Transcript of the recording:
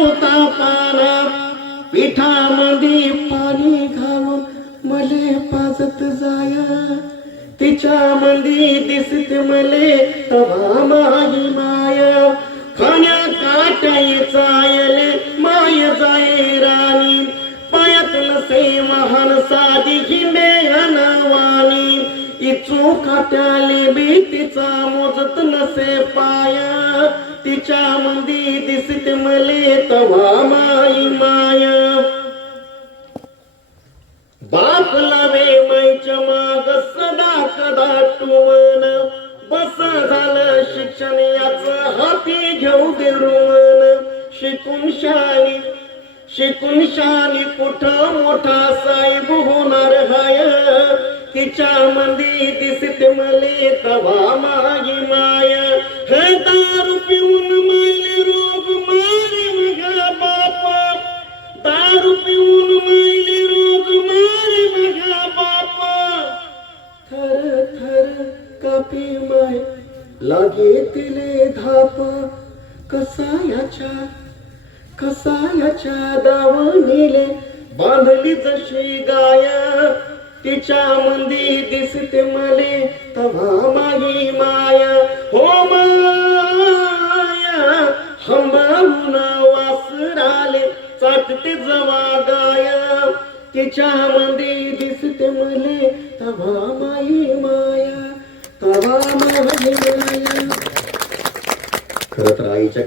होता पाना पिठामध्ये पाणी घालून मले पाजत जाया तिच्यामध्ये दिसते मले तवा माही माया खाण्या काटायचा आयले माय जाय राणी पायात नसे महान साधी हिंडे अनवाणी इचू काट्याले भीतीचा मोजत नसे पाया तिच्या मंदी दिसते मले तवा माई माया बाप लावे माईच्या माग सदा कदा टुमन बस झालं शिक्षण याच हाती घेऊ दे रुमन शिकून शानी कुठं मोठा साहेब होणार हाय तिच्या मंदी दिसते मले तवा माई माया हे दारू पिऊन मायले रोग मारे मगा बापा दारू पिऊन मायले रोग मारे मगा बापा थर थर कापी माय लागे तिले धाप कसायाच्या दावणीले बांधली जशी गाया तिच्या मंदी दिसते मले तवा माही माया हो माया हंबाळून वासराले चाटते जवा गाया तिच्या मंदी दिसते मले तवा माही माया तवा माही माया खरं तर आईच्या